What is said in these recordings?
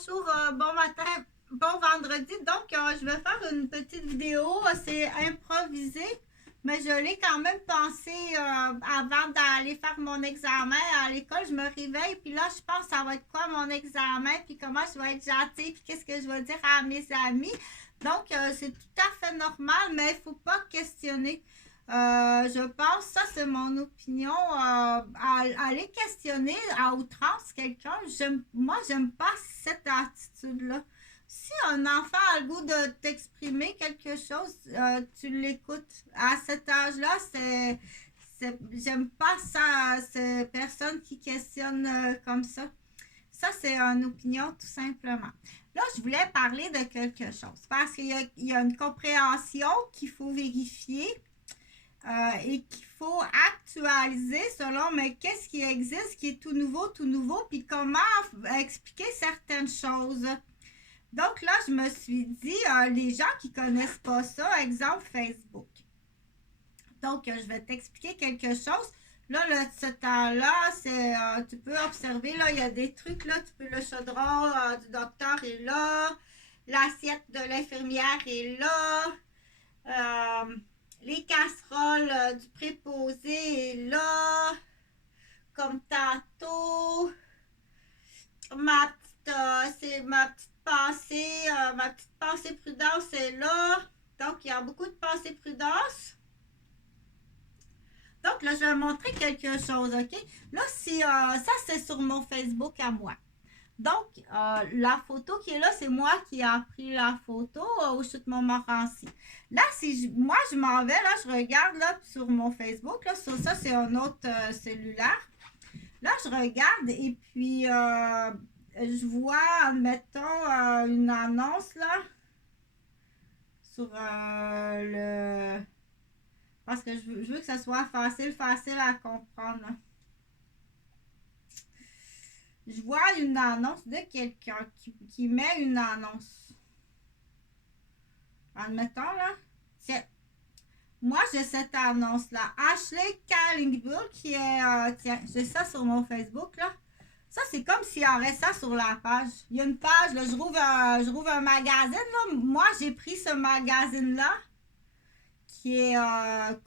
bonjour, bon matin, bon vendredi. Donc, je vais faire une petite vidéo. C'est improvisé, mais je l'ai quand même pensé avant d'aller faire mon examen à l'école. Je me réveille, puis là, je pense ça va être quoi mon examen, puis comment je vais être gentille, puis qu'est-ce que je vais dire à mes amis. Donc, c'est tout à fait normal, mais il ne faut pas questionner. Je pense, ça c'est mon opinion, aller questionner à outrance quelqu'un, moi j'aime pas cette attitude-là. Si un enfant a le goût de t'exprimer quelque chose, tu l'écoutes. À cet âge-là, j'aime pas ça, ces personnes qui questionnent comme ça. Ça, c'est une opinion tout simplement. Là, je voulais parler de quelque chose parce qu'il y a une compréhension qu'il faut vérifier et qu'il faut actualiser selon mais qu'est-ce qui existe, qui est tout nouveau, puis comment expliquer certaines choses. Donc là, je me suis dit, les gens qui connaissent pas ça, exemple Facebook. Donc, je vais t'expliquer quelque chose. Là, ce temps-là, tu peux observer, là, il y a des trucs, là, le chaudron du docteur est là, l'assiette de l'infirmière est là, les casseroles du préposé est là, comme tantôt. C'est ma petite pensée prudence est là. Donc, il y a beaucoup de pensée prudence. Donc, là, je vais montrer quelque chose, OK? Là, ça, c'est sur mon Facebook à moi. Donc, la photo qui est là, c'est moi qui ai pris la photo au chute Montmorency. Là, moi, je m'en vais, là, je regarde là, sur mon Facebook. Là, sur ça, c'est un autre cellulaire. Là, je regarde et puis je vois, admettons, une annonce là sur le... Parce que je veux que ça soit facile à comprendre. Là. Je vois une annonce de quelqu'un qui met une annonce. Admettons, là. Tiens. Moi, j'ai cette annonce-là. Ashley Callingbull qui est... tiens, j'ai ça sur mon Facebook, là. Ça, c'est comme s'il y aurait ça sur la page. Il y a une page, là, je rouvre un magazine, là. Moi, j'ai pris ce magazine-là qui est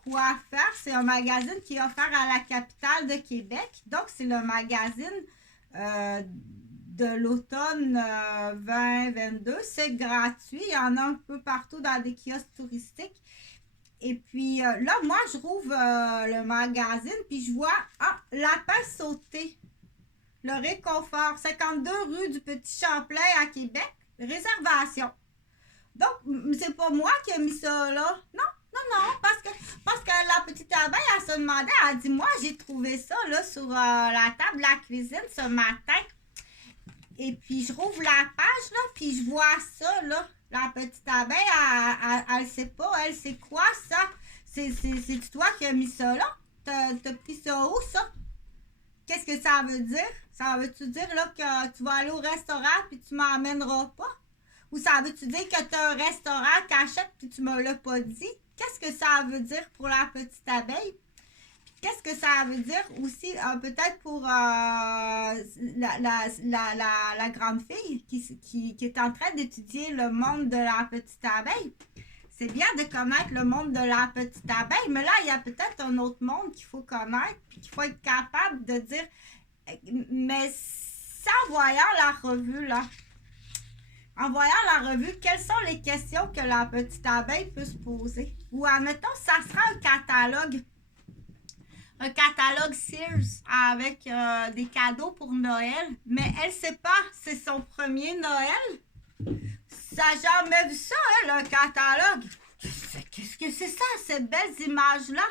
Quoi faire. C'est un magazine qui est offert à la capitale de Québec. Donc, c'est le magazine de l'automne 2022. C'est gratuit. Il y en a un peu partout dans des kiosques touristiques. Et puis là, moi, je rouvre le magazine, puis je vois, lapin sauté. Le réconfort, 52 rue du Petit Champlain à Québec. Réservation. Donc, c'est pas moi qui ai mis ça là. Non, parce que la petite abeille, elle se demandait, elle dit, moi, j'ai trouvé ça là sur la table de la cuisine ce matin. Et puis, je rouvre la page, là, puis je vois ça, là. La petite abeille, elle sait pas, elle, c'est quoi ça? C'est toi qui as mis ça là? T'as pris ça où, ça? Qu'est-ce que ça veut dire? Ça veut-tu dire, là, que tu vas aller au restaurant puis tu m'emmèneras pas? Ou ça veut-tu dire que tu as un restaurant qu'achète puis tu me l'as pas dit? Qu'est-ce que ça veut dire pour la petite abeille? Qu'est-ce que ça veut dire aussi, peut-être pour la grande fille qui est en train d'étudier le monde de la petite abeille? C'est bien de connaître le monde de la petite abeille, mais là, il y a peut-être un autre monde qu'il faut connaître, puis qu'il faut être capable de dire, mais en voyant la revue, là, en voyant la revue, quelles sont les questions que la petite abeille peut se poser? Ou admettons, ça sera un catalogue Sears avec des cadeaux pour Noël, mais elle sait pas, c'est son premier Noël. Ça n'a jamais vu ça, hein, le catalogue. Qu'est-ce que c'est ça, ces belles images-là?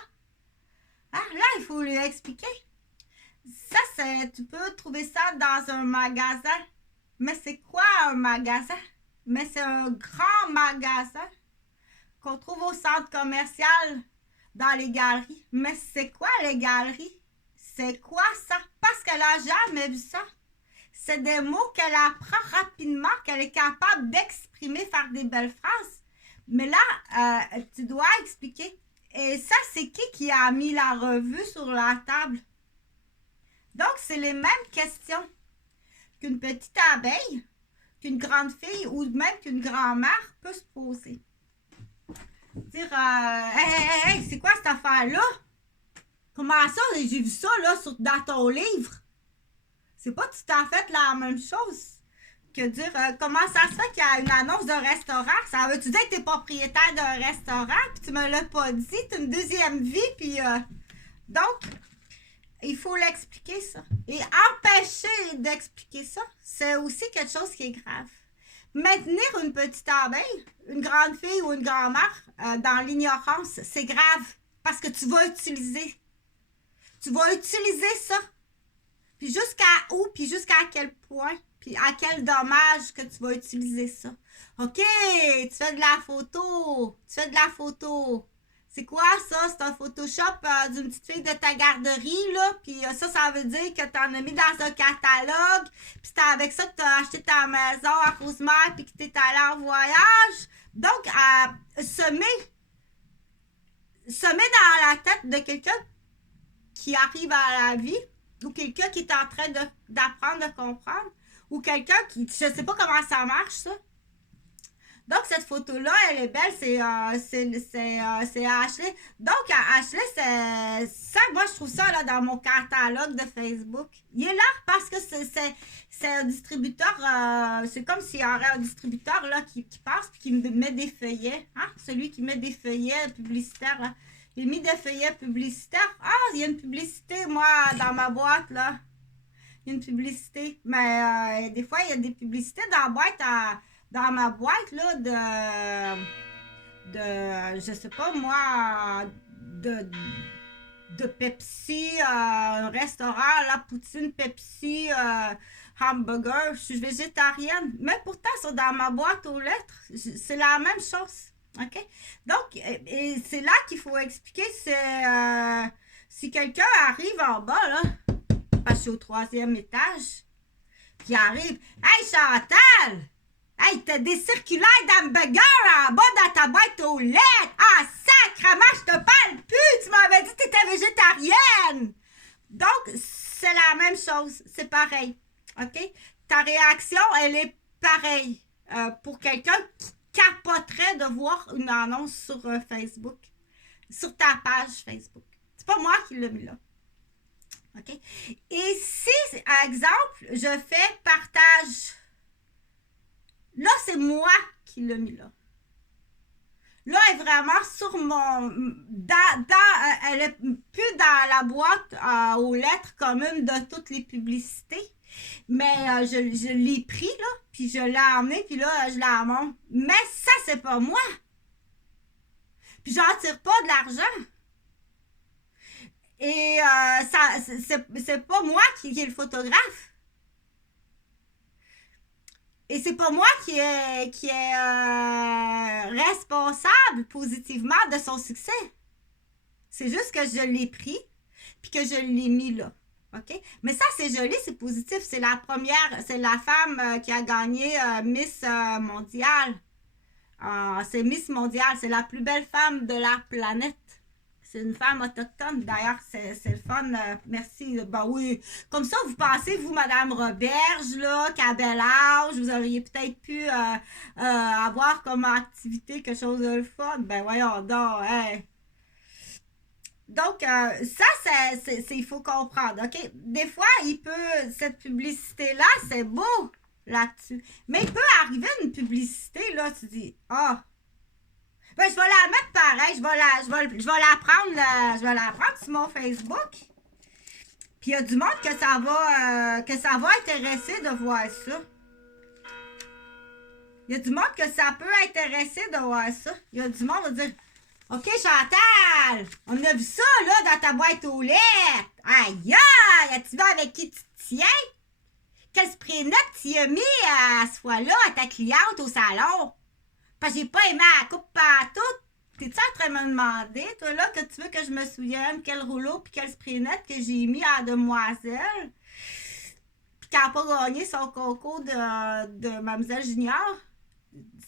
Hein, là, il faut lui expliquer. Ça, tu peux trouver ça dans un magasin. Mais c'est quoi un magasin? Mais c'est un grand magasin qu'on trouve au centre commercial dans les galeries. Mais c'est quoi les galeries? C'est quoi ça? Parce qu'elle n'a jamais vu ça. C'est des mots qu'elle apprend rapidement, qu'elle est capable d'exprimer, faire des belles phrases. Mais là, tu dois expliquer. Et ça, c'est qui a mis la revue sur la table? Donc, c'est les mêmes questions qu'une petite abeille qu'une grande fille ou même qu'une grand-mère peut se poser. Dire, hey, c'est quoi cette affaire-là? Comment ça? J'ai vu ça là, dans ton livre. C'est pas tout à fait la même chose que dire comment ça se fait qu'il y a une annonce d'un restaurant. Ça veut-tu dire que tu es propriétaire d'un restaurant puis tu me l'as pas dit? Tu as une deuxième vie puis... Donc, il faut l'expliquer ça. Et empêcher d'expliquer ça, c'est aussi quelque chose qui est grave. Maintenir une petite abeille, une grande fille ou une grand-mère dans l'ignorance, c'est grave parce que tu vas utiliser. Tu vas utiliser ça. Puis jusqu'à où, puis jusqu'à quel point, puis à quel dommage que tu vas utiliser ça. OK, tu fais de la photo. C'est quoi ça? C'est un Photoshop d'une petite fille de ta garderie, là. Puis ça veut dire que tu en as mis dans un catalogue. Puis c'est avec ça que tu as acheté ta maison à Rosemère puis que tu es allé en voyage. Donc, semer dans la tête de quelqu'un qui arrive à la vie ou quelqu'un qui est en train d'apprendre, de comprendre ou quelqu'un qui... Je sais pas comment ça marche, ça. Donc, cette photo-là, elle est belle, c'est Ashley. Donc, Ashley, c'est ça, moi, je trouve ça là, dans mon catalogue de Facebook. Il est là parce que c'est un distributeur, c'est comme s'il y aurait un distributeur là, qui passe et qui me met des feuillets. Hein? Celui qui met des feuillets publicitaires, là. Il met des feuillets publicitaires. Ah, il y a une publicité, moi, dans ma boîte, là. Il y a une publicité. Mais des fois, il y a des publicités dans la boîte dans ma boîte là de je sais pas moi de Pepsi, un restaurant là, poutine, Pepsi, hamburger. Je suis végétarienne, mais pourtant c'est dans ma boîte aux lettres, c'est la même chose. OK? Donc, et c'est là qu'il faut expliquer, c'est si quelqu'un arrive en bas là, parce que je suis au 3e étage, qui arrive, hey Chantal! Hey, t'as des circulaires d'hamburger en bas dans ta boîte aux lettres! Ah, sacrement, je te parle plus! Tu m'avais dit que t'étais végétarienne! Donc, c'est la même chose. C'est pareil. OK? Ta réaction, elle est pareille pour quelqu'un qui capoterait de voir une annonce sur Facebook. Sur ta page Facebook. C'est pas moi qui l'ai mis là. OK? Et si, par exemple, je fais partage... Là, c'est moi qui l'ai mis là. Là, elle est vraiment sur mon... elle est plus dans la boîte aux lettres communes de toutes les publicités. Mais je l'ai pris, là, puis je l'ai emmené, puis là, je la montre. Mais ça, c'est pas moi. Puis j'en tire pas de l'argent. Et c'est pas moi qui est le photographe. Et c'est pas moi qui est responsable positivement de son succès. C'est juste que je l'ai pris puis que je l'ai mis là. OK? Mais ça, c'est joli, c'est positif. C'est la première, c'est la femme qui a gagné Miss Mondial. C'est Miss Mondial, c'est la plus belle femme de la planète. C'est une femme autochtone. D'ailleurs, c'est le fun. Merci. Ben oui. Comme ça, vous pensez, vous, Madame Roberge, là, qu'à bel âge, vous auriez peut-être pu avoir comme activité quelque chose de fun. Ben voyons donc. Hey. Donc, ça, il faut comprendre. OK? Des fois, cette publicité-là, c'est beau là-dessus. Mais il peut arriver une publicité, là, tu dis, ah. Ben, je vais la mettre pareil. Je vais la prendre sur mon Facebook. Puis il y a du monde que ça va intéresser de voir ça. Il y a du monde que ça peut intéresser de voir ça. Il y a du monde qui va dire, OK, Chantal, on a vu ça, là, dans ta boîte aux lettres. Aïe, aïe, as-tu vu avec qui tu te tiens? Quel spray net tu as mis à ce fois-là à ta cliente au salon? Parce que j'ai pas aimé la coupe partout. T'es-tu en train de me demander, toi, là, que tu veux que je me souvienne quel rouleau puis quel spray net que j'ai mis à la demoiselle? Puis qu'elle n'a pas gagné son concours de Mademoiselle Junior?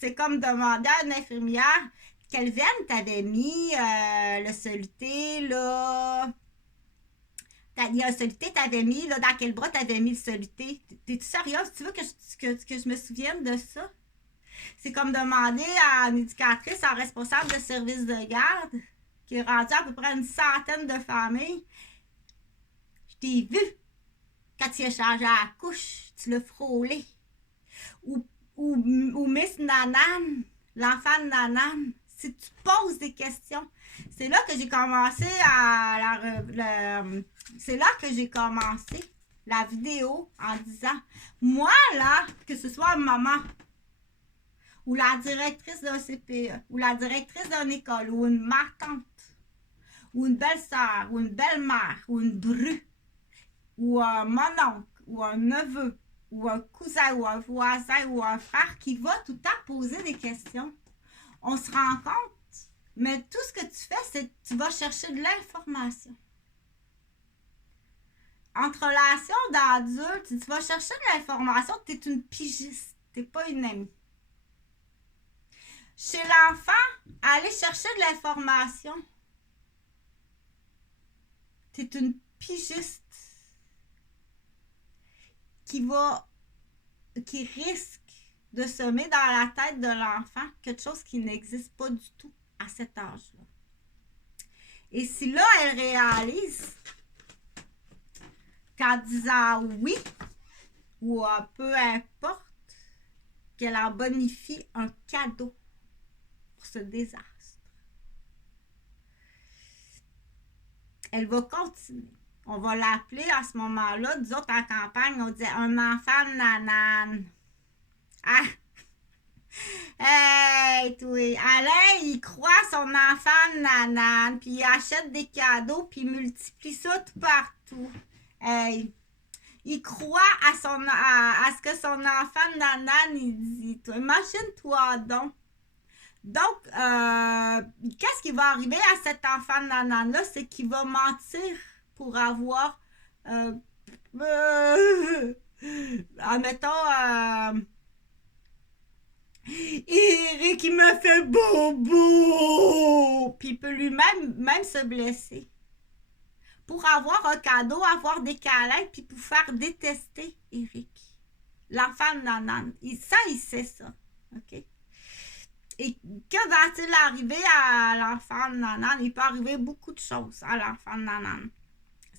C'est comme demander à une infirmière quelle veine t'avais mis le soluté, là, Il y a un soluté, t'avais mis, là, dans quel bras t'avais mis le soluté? T'es-tu sérieuse? Tu veux que je me souvienne de ça? C'est comme demander à une éducatrice en responsable de service de garde, qui est rendue à peu près une centaine de familles. Je t'ai vu quand tu as changé la couche, tu l'as frôlé. Ou Miss Nanan, l'enfant de Nanan. Si tu poses des questions, c'est là que j'ai commencé c'est là que j'ai commencé la vidéo en disant, moi là, que ce soit maman, ou la directrice d'un CPE, ou la directrice d'une école, ou une ma-tante, ou une belle-sœur, ou une belle-mère, ou une bru, ou un mononcle, ou un neveu, ou un cousin, ou un voisin, ou un frère qui va tout le temps poser des questions. On se rend compte, mais tout ce que tu fais, c'est que tu vas chercher de l'information. Entre relations d'adultes, tu vas chercher de l'information, tu es une pigiste, tu n'es pas une amie. Chez l'enfant, aller chercher de l'information, tu es une pigiste qui risque de semer dans la tête de l'enfant quelque chose qui n'existe pas du tout à cet âge-là. Et si là, elle réalise qu'en disant oui, ou peu importe, qu'elle en bonifie un cadeau pour ce désastre, elle va continuer. On va l'appeler à ce moment-là, nous autres en campagne, on dit un enfant de Nanan. Ah! Hey, toi! Alain, il croit son enfant de Nanan, puis il achète des cadeaux, puis il multiplie ça tout partout. Hey! Il croit à ce que son enfant de Nanan, il dit. Toi, imagine-toi donc. Donc, qu'est-ce qui va arriver à cet enfant de Nanan-là? C'est qu'il va mentir pour avoir, admettons, Eric, il m'a fait bobo! Puis il peut lui-même se blesser. Pour avoir un cadeau, avoir des câlins, puis pour faire détester Eric. L'enfant de Nanan. Il sait ça. OK? Et que va-t-il arriver à l'enfant de Nanan? Il peut arriver beaucoup de choses à l'enfant de Nanan.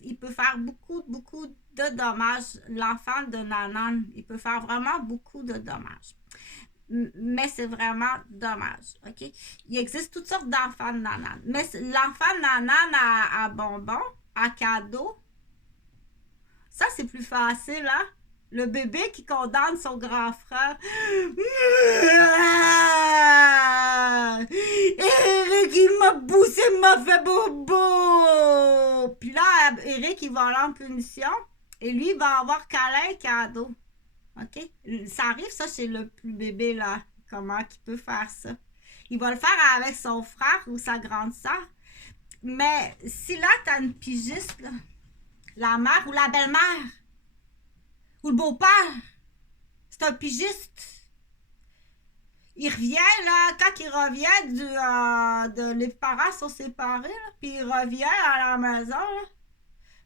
Il peut faire beaucoup de dommages. L'enfant de Nanan, il peut faire vraiment beaucoup de dommages. Mais c'est vraiment dommage, OK? Il existe toutes sortes d'enfants de Nanan. Mais l'enfant de Nanan à bonbons, à cadeaux, ça, c'est plus facile, hein? Le bébé qui condamne son grand frère. Eric, il m'a poussé, il m'a fait bobo! Puis là, Eric, il va aller en punition. Et lui, il va avoir câlin cadeau. OK? Ça arrive, ça, chez le plus bébé, là. Comment qu'il peut faire ça? Il va le faire avec son frère ou sa grande sœur. Mais si là, t'as une pigiste, là, la mère ou la belle-mère, ou le beau-père, c'est un pigiste. Il revient, là, quand il revient les parents sont séparés, là, puis il revient à la maison, là.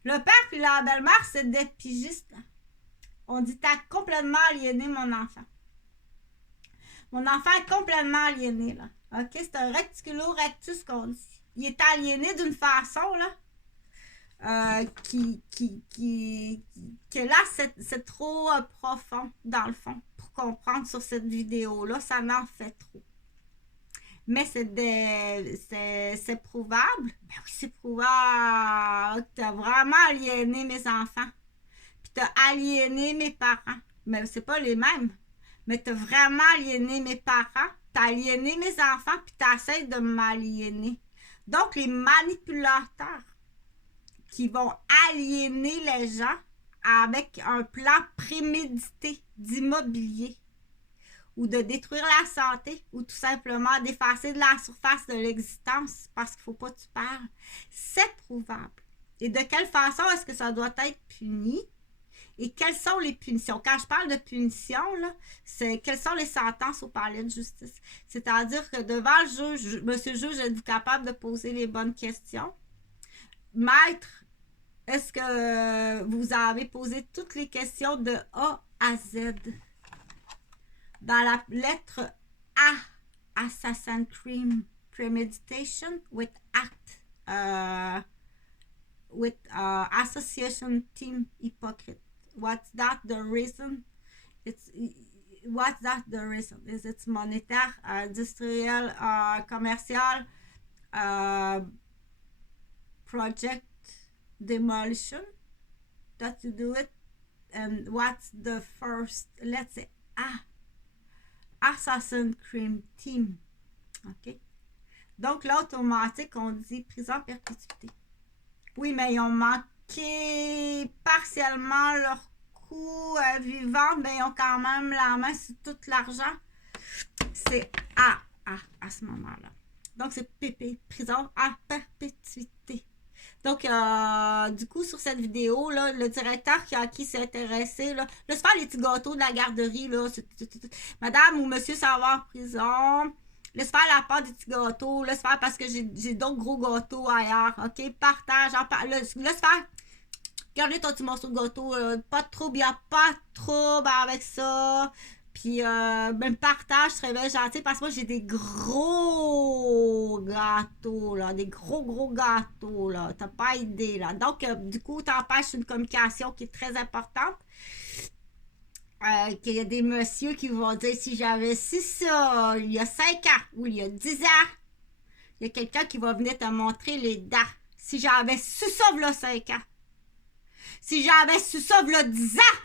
Le père puis la belle-mère, c'est des pigistes, là. On dit, t'as complètement aliéné mon enfant. Mon enfant est complètement aliéné, là. OK? C'est un reticulo-rectus qu'on dit. Il est aliéné d'une façon, là, que là, c'est trop profond, dans le fond, pour comprendre sur cette vidéo-là. Ça m'en fait trop. Mais c'est prouvable. Ben oui, c'est prouvable. T'as vraiment aliéné mes enfants. Puis t'as aliéné mes parents. Mais c'est pas les mêmes. Mais t'as vraiment aliéné mes parents. T'as aliéné mes enfants. Puis t'essaies de m'aliéner. Donc, les manipulateurs qui vont aliéner les gens avec un plan prémédité d'immobilier ou de détruire la santé ou tout simplement d'effacer de la surface de l'existence parce qu'il ne faut pas que tu parles, c'est prouvable. Et de quelle façon est-ce que ça doit être puni? Et quelles sont les punitions? Quand je parle de punition, là, c'est quelles sont les sentences au palais de justice? C'est-à-dire que devant le juge, monsieur le juge, êtes-vous capable de poser les bonnes questions? Maître, Est-ce que vous avez posé toutes les questions de A à Z? Dans la lettre A, Assassin's Creed Premeditation with Act, with Association Team Hypocrite. What's that the reason? What's that the reason? Is it monétaire, industriel, commercial, project demolition that you do it? And what's the first, let's say, Assassin's Creed Team. OK? Donc, là, automatique, on dit prison perpétuité. Oui, mais ils ont manqué partiellement leur coût vivant, mais ils ont quand même la main sur tout l'argent. C'est à ce moment-là. Donc, c'est PP, prison à perpétuité. Donc, du coup, sur cette vidéo, là, le directeur qui s'est intéressé, là, laisse faire les petits gâteaux de la garderie, là, madame ou monsieur s'en va en prison, laisse faire la part des petits gâteaux, laisse faire parce que j'ai d'autres gros gâteaux ailleurs, ok, partage, laisse faire, gardez ton petit morceau de gâteau, pas de trouble, il n'y a pas de trouble avec ça. Puis, même partage serait bien gentil parce que moi, j'ai des gros gâteaux, là. Des gros gâteaux, là. T'as pas idée, là. Donc, du coup, t'empêches une communication qui est très importante. Qu'il y a des messieurs qui vont dire si j'avais su ça il y a 5 ans ou il y a 10 ans, il y a quelqu'un qui va venir te montrer les dents. Si j'avais su ça, v'là 5 ans. Si j'avais su ça, v'là 10 ans.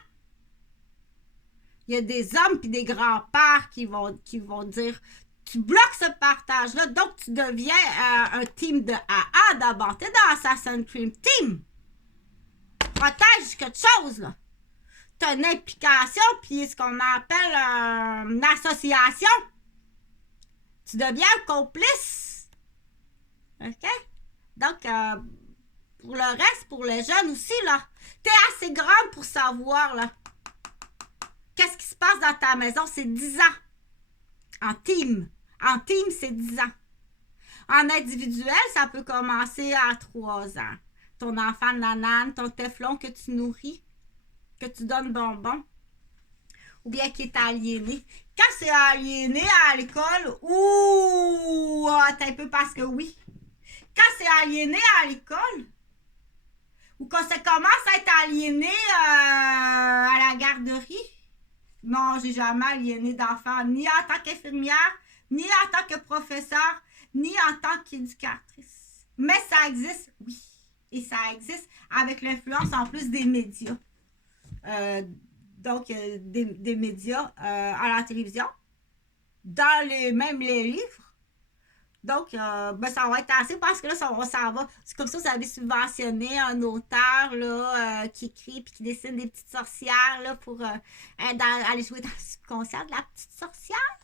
Il y a des hommes puis des grands-pères qui vont dire tu bloques ce partage-là, donc tu deviens un team de AA d'abord. T'es dans Assassin's Creed Team. Protège quelque chose, là. T'as une implication puis ce qu'on appelle une association. Tu deviens un complice. OK? Donc, pour le reste, pour les jeunes aussi, là, t'es assez grande pour savoir, là. Qu'est-ce qui se passe dans ta maison? C'est 10 ans. En team. En team, c'est 10 ans. En individuel, ça peut commencer à 3 ans. Ton enfant nanane, ton téflon que tu nourris, que tu donnes bonbons, ou bien qui est aliéné. Quand c'est aliéné à l'école, ouh, t'es un peu parce que oui. Quand c'est aliéné à l'école, ou quand ça commence à être aliéné à la garderie, non, j'ai jamais aliéné d'enfants, ni en tant qu'infirmière, ni en tant que professeur, ni en tant qu'éducatrice. Mais ça existe, oui. Et ça existe avec l'influence en plus des médias. Donc, des médias à la télévision, dans même les livres. Donc, ça va être assez parce que là, ça va. C'est comme ça, vous avez subventionné un auteur là, qui écrit et qui dessine des petites sorcières là, pour aller jouer dans le subconscient de la petite sorcière.